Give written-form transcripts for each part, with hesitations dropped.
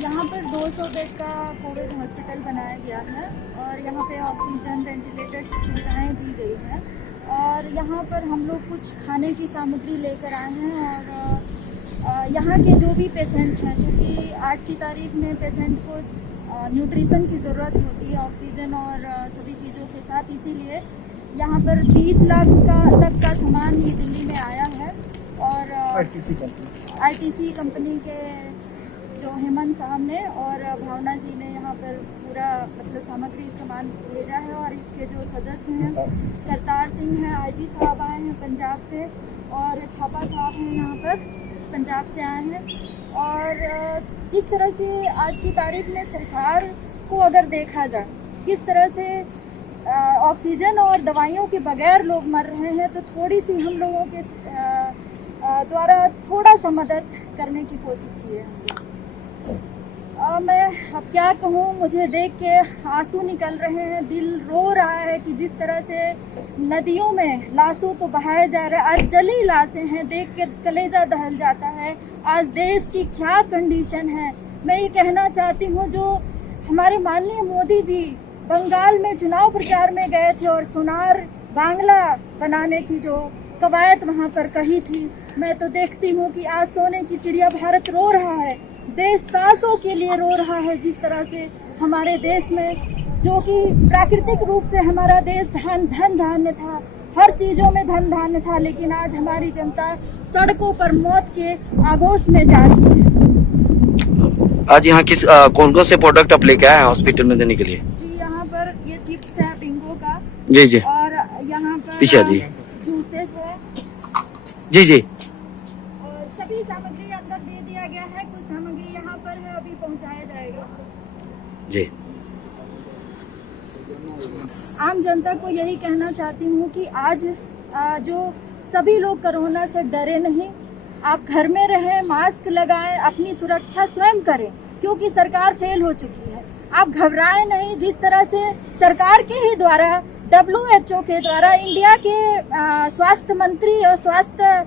यहाँ पर 200 बेड का कोविड हॉस्पिटल बनाया गया है और यहाँ पे ऑक्सीजन, वेंटिलेटर्स की सुविधाएँ दी गई हैं। और यहाँ पर हम लोग कुछ खाने की सामग्री लेकर आए हैं और यहाँ के जो भी पेशेंट हैं, क्योंकि आज की तारीख में पेशेंट को न्यूट्रिशन की ज़रूरत होती है, ऑक्सीजन और सभी चीज़ों के साथ, इसीलिए यहाँ पर 20 लाख तक का सामान ये दिल्ली में आया है। और आईटीसी कंपनी के जो हेमंत साहब ने और भावना जी ने यहाँ पर पूरा मतलब सामग्री सामान भेजा है। और इसके जो सदस्य हैं, करतार सिंह हैं, आईजी साहब आए हैं पंजाब से, और छापा साहब हैं यहाँ पर पंजाब से आए हैं। और जिस तरह से आज की तारीख में सरकार को अगर देखा जाए, किस तरह से ऑक्सीजन और दवाइयों के बगैर लोग मर रहे हैं, तो थोड़ी सी हम लोगों के द्वारा थोड़ा सा मदद करने की कोशिश की है। मैं अब क्या कहूँ, मुझे देख के आंसू निकल रहे हैं, दिल रो रहा है कि जिस तरह से नदियों में लाशों को बहाया जा रहा है, आज जली लाशें हैं, देख के कलेजा दहल जाता है। आज देश की क्या कंडीशन है। मैं ये कहना चाहती हूँ, जो हमारे माननीय मोदी जी बंगाल में चुनाव प्रचार में गए थे और सोनार बांग्ला बनाने की जो कवायद वहाँ पर कही थी, मैं तो देखती हूँ कि आज सोने की चिड़िया भारत रो रहा है, देश सांसों के लिए रो रहा है। जिस तरह से हमारे देश में, जो कि प्राकृतिक रूप से हमारा देश धन धान्य था, हर चीजों में धन धान्य था, लेकिन आज हमारी जनता सड़कों पर मौत के आगोश में जा रही है। आज यहाँ किस कौन कौन से प्रोडक्ट आप लेके आए हैं हॉस्पिटल में देने के लिए? जी, यहाँ पर ये चिप्स है बिंगो का। जी जी। और यहाँ पर पीछे जी जूसेस है। जी जी। और सभी सामग्री अंदर दे दिया गया है, कुछ सामग्री यहाँ पर है, अभी पहुँचाया जाएगा। जी। आम जनता को यही कहना चाहती हूँ कि आज जो सभी लोग कोरोना से डरे नहीं, आप घर में रहें, मास्क लगाएं, अपनी सुरक्षा स्वयं करें, क्योंकि सरकार फेल हो चुकी है। आप घबराएं नहीं। जिस तरह से सरकार के ही द्वारा, WHO के द्वारा, इंडिया के स्वास्थ्य मंत्री और स्वास्थ्य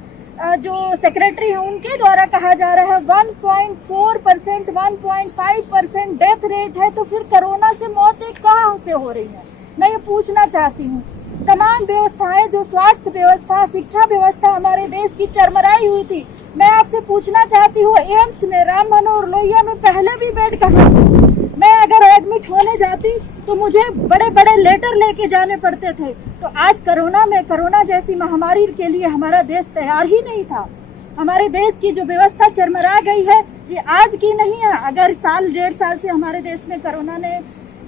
जो सेक्रेटरी हैं उनके द्वारा कहा जा रहा है 1.4%, 1.5% डेथ रेट है, तो फिर कोरोना से मौतें कहाँ से हो रही है? मैं ये पूछना चाहती हूँ। तमाम व्यवस्थाएं, जो स्वास्थ्य व्यवस्था, शिक्षा व्यवस्था हमारे देश की चरमराई हुई थी, मैं आपसे पूछना चाहती हूँ, एम्स में, राम मनोहर लोहिया में पहले भी बेड कहाँ थे? मैं अगर एडमिट होने जाती तो मुझे बड़े बड़े लेटर लेके जाने पड़ते थे। तो आज कोरोना में, कोरोना जैसी महामारी के लिए हमारा देश तैयार ही नहीं था। हमारे देश की जो व्यवस्था चरमरा गई है, ये आज की नहीं है। अगर साल 1.5 साल से हमारे देश में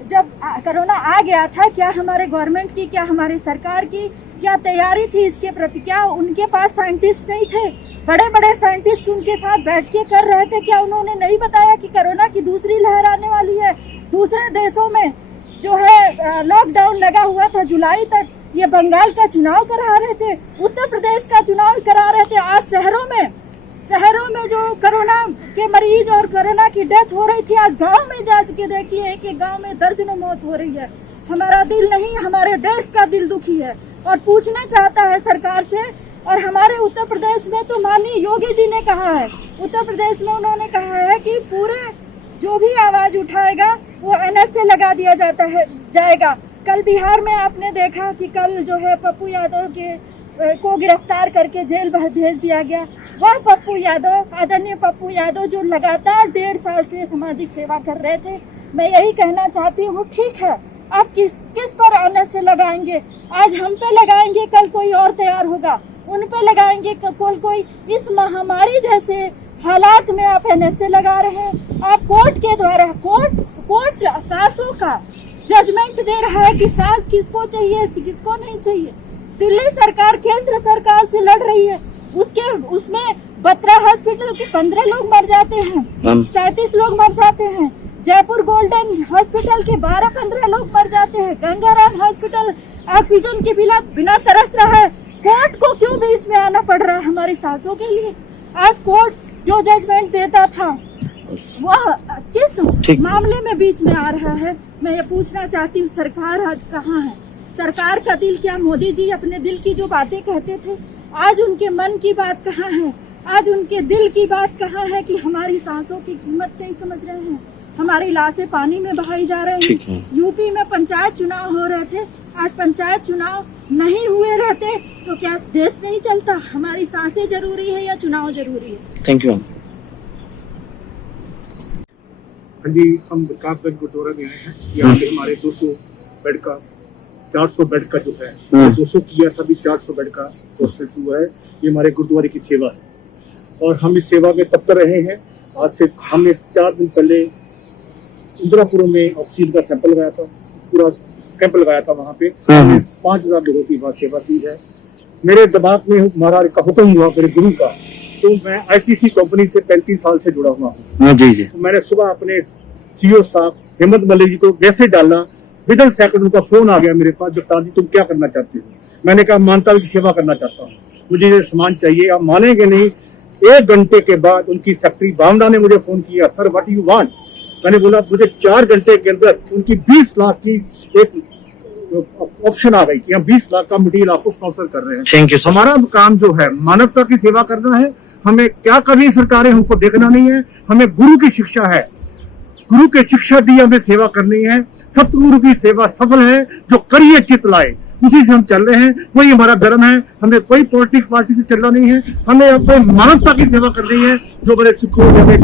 जब कोरोना आ गया था, क्या हमारे गवर्नमेंट की, क्या हमारी सरकार की क्या तैयारी थी इसके प्रति? क्या उनके पास साइंटिस्ट नहीं थे? बड़े बड़े साइंटिस्ट उनके साथ बैठ के कर रहे थे। क्या उन्होंने नहीं बताया कि कोरोना की दूसरी लहर आने वाली है? दूसरे देशों में जो है लॉकडाउन लगा हुआ था जुलाई तक, ये बंगाल का चुनाव करा रहे थे, उत्तर प्रदेश का चुनाव करा रहे थे। आज शहरों में जो कोरोना के मरीज और कोरोना की डेथ हो रही थी, आज गांव में जांच के देखिए, एक गांव में दर्जनों मौत हो रही है। हमारा दिल नहीं, हमारे देश का दिल दुखी है और पूछना चाहता है सरकार से। और हमारे उत्तर प्रदेश में तो माननीय योगी जी ने कहा है, उत्तर प्रदेश में उन्होंने कहा है कि पूरे जो भी आवाज उठाएगा वो NSA लगा दिया जाएगा। कल बिहार में आपने देखा कि कल जो है पप्पू यादव को गिरफ्तार करके जेल भेज दिया गया। वह पप्पू यादव, आदरणीय पप्पू यादव, जो लगातार 1.5 साल से सामाजिक सेवा कर रहे थे। मैं यही कहना चाहती हूँ, ठीक है, आप किस पर NSA लगाएंगे? आज हम पे लगाएंगे, कल कोई और तैयार होगा, उन पे लगाएंगे, कल कोई। इस महामारी जैसे हालात में आप NSA लगा रहे हैं। आप कोर्ट के द्वारा, कोर्ट सांसों का जजमेंट दे रहा है कि सांस किसको चाहिए, किसको नहीं चाहिए। दिल्ली सरकार केंद्र सरकार से लड़ रही है, उसमें बत्रा हॉस्पिटल के 15 लोग मर जाते हैं, 37 लोग मर जाते हैं। जयपुर गोल्डन हॉस्पिटल के 12-15 लोग मर जाते हैं। गंगाराम हॉस्पिटल ऑक्सीजन के बिना तरस रहा है। कोर्ट को क्यों बीच में आना पड़ रहा है हमारी सांसों के लिए? आज कोर्ट जो जजमेंट देता था, वह किस मामले में बीच में आ रहा है? मैं ये पूछना चाहती हूँ, सरकार आज कहाँ है? सरकार का दिल क्या? मोदी जी अपने दिल की जो बातें कहते थे, आज उनके मन की बात कहाँ है? आज उनके दिल की बात कहाँ है कि हमारी सांसों की कीमत नहीं समझ रहे हैं। हमारी लाशें पानी में बहाई जा रही ठीक हैं। है। यूपी में पंचायत चुनाव हो रहे थे, आज पंचायत चुनाव नहीं हुए रहते तो क्या देश नहीं चलता। हमारी सांसें जरूरी है या चुनाव जरूरी है। Thank you ma'am. हाँ जी, हम विकासगंज गुरुद्वारा में आए हैं। यहाँ पे हमारे 200 बेड का 400 बेड का जो है 200 किया था, अभी 400 बेड का हॉस्पिटल हुआ है। ये हमारे गुरुद्वारे की सेवा है और हम इस सेवा में तत्पर रहे हैं। आज से हमने 4 दिन पहले इंदिरापुरम में ऑक्सीजन का सैंपल लगाया था, पूरा कैंप लगाया था। वहाँ पे 5000 लोगों की वहाँ सेवा की है। मेरे दिमाग में महाराज का हुक्म हुआ, मेरे गुरु का। तो मैं आईटीसी कंपनी से 35 साल से जुड़ा हुआ हूँ। जी जी। तो मैंने सुबह अपने सीईओ साहब हेमंत मलिक जी को मैसेज डाला, विदिन सेकंड उनका फोन आ गया मेरे पास, जगतार जी तुम क्या करना चाहते हो। मैंने कहा मानता की सेवा करना चाहता हूँ, मुझे ये सामान चाहिए। आप मानेंगे नहीं, 1 घंटे के बाद उनकी सेक्रेटरी बामना ने मुझे फोन किया, सर व्हाट यू वांट। मैंने बोला मुझे 4 घंटे के अंदर उनकी 20 लाख की एक ऑप्शन आ गई कि हम 20 लाख का मटेरियल आपको स्पॉन्सर कर रहे हैं। Thank you sir. हमारा काम जो है मानवता की सेवा करना है। हमें क्या करनी सरकारें हमको देखना नहीं है, हमें गुरु की शिक्षा है, गुरु की शिक्षा दी हमें सेवा करनी है। सतगुरु की सेवा सफल है, जो करिए चित लाए, उसी से हम चल रहे हैं। वही हमारा धर्म है, हमें कोई पॉलिटिक्स पार्टी से चलना नहीं है। हमें अपने मानवता की सेवा करनी है। जो बड़े सिखों से हमें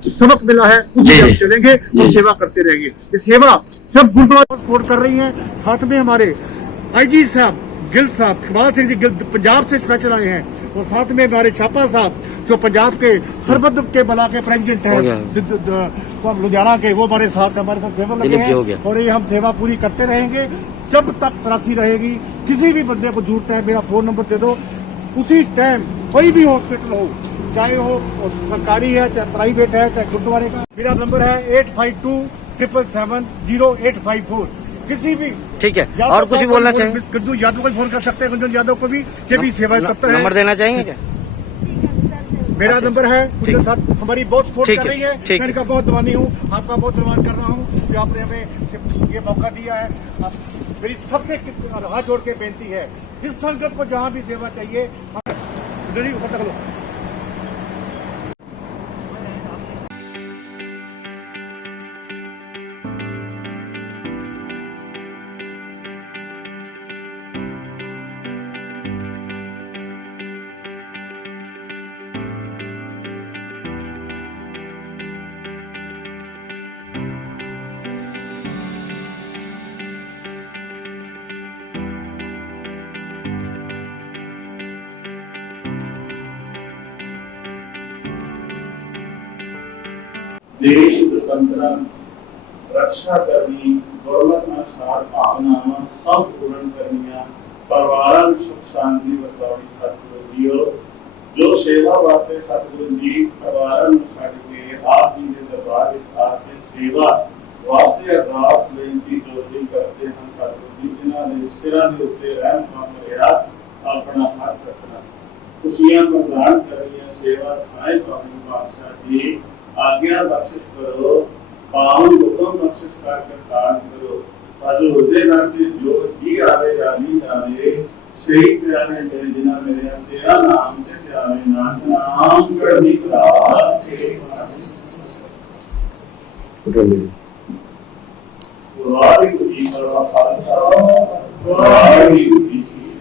सबक मिला है उसी से हम चलेंगे और सेवा करते रहेंगे। ये सेवा सब गुरुद्वारा सपोर्ट कर रही है। साथ में हमारे आईजी साहब गिल साहब इकबाल सिंह जी गिल पंजाब से स्पेशल आए हैं, और साथ में हमारे छापा साहब जो पंजाब के सरबत के बला के प्रेसिडेंट हैं लुधियाना के, वो हमारे साथ हमारे साथ सेवा लगे हैं। और ये हम सेवा पूरी करते रहेंगे जब तक तलाशी रहेगी। किसी भी बंदे को जरूरत है, मेरा फोन नंबर दे दो, उसी टाइम कोई भी हॉस्पिटल हो, चाहे वो सरकारी है चाहे प्राइवेट है चाहे गुरुद्वारे का। मेरा नंबर है 8527770854। किसी भी ठीक है। और कुछ भी बोलना चाहेंगे? गुंजन यादव को फोन कर सकते हैं, गुंजन यादव को भी, ये भी सेवा तत्पर है। नंबर देना चाहेंगे क्या? मेरा नंबर है गुंजन साहब, हमारी बहुत सपोर्ट कर रही है। मैं इनका बहुत धन्यवादी हूँ, आपका बहुत धन्यवाद कर रहा हूँ कि आपने हमें ये मौका दिया है। मेरी सबसे हाथ जोड़ के बेनती है, जिस संगत को जहाँ भी सेवा चाहिए ऊपर तक लो। देश दसंतरण रक्षा करनी, दौलत अनुसार भावनावां सब पूर्ण करनिया, परिवार सुख शांति बतौड़ी सतगुरु दियो। जो सेवा वास्ते सतगुरु जी परिवार छड़ के आप जी के दरबार में आके सेवा वास्ते अरदास बेनती जोड़ी करते हैं। सतगुरु जी जिन्हां दे सिरां दे उत्ते रहम भरिया अपना हाथ रखना, खुशियां प्रदान करिए, सेवा खाए पावन पातशाह जी आज्ञा बख्शिश करो, पावन हुक्म बख्शिश कर दान करो। अजो दे नाते जो जी आवे जानी जावे, सही प्यारे मेरे जिना मेरे तेरा नाम ते जावे, नाम करनी प्राप्त के वाहिगुरू जी का खालसा वाहिगुरू जी की फतेह।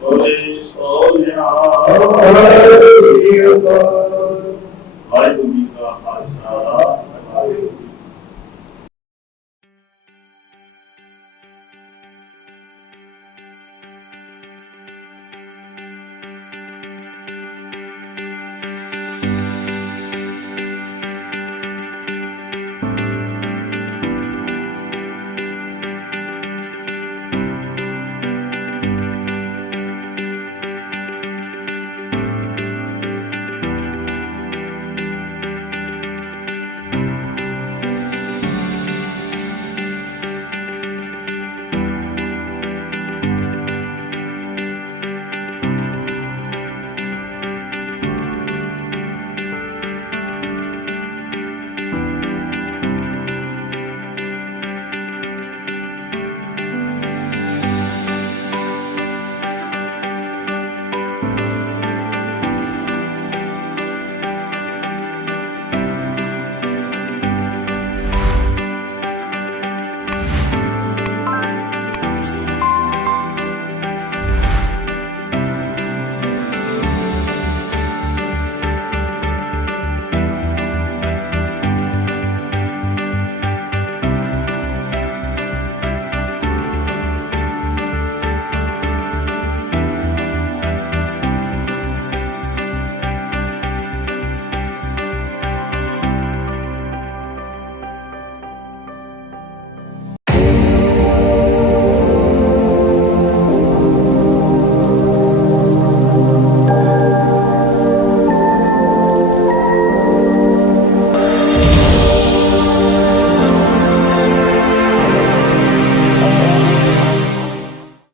बोले सो निहाल।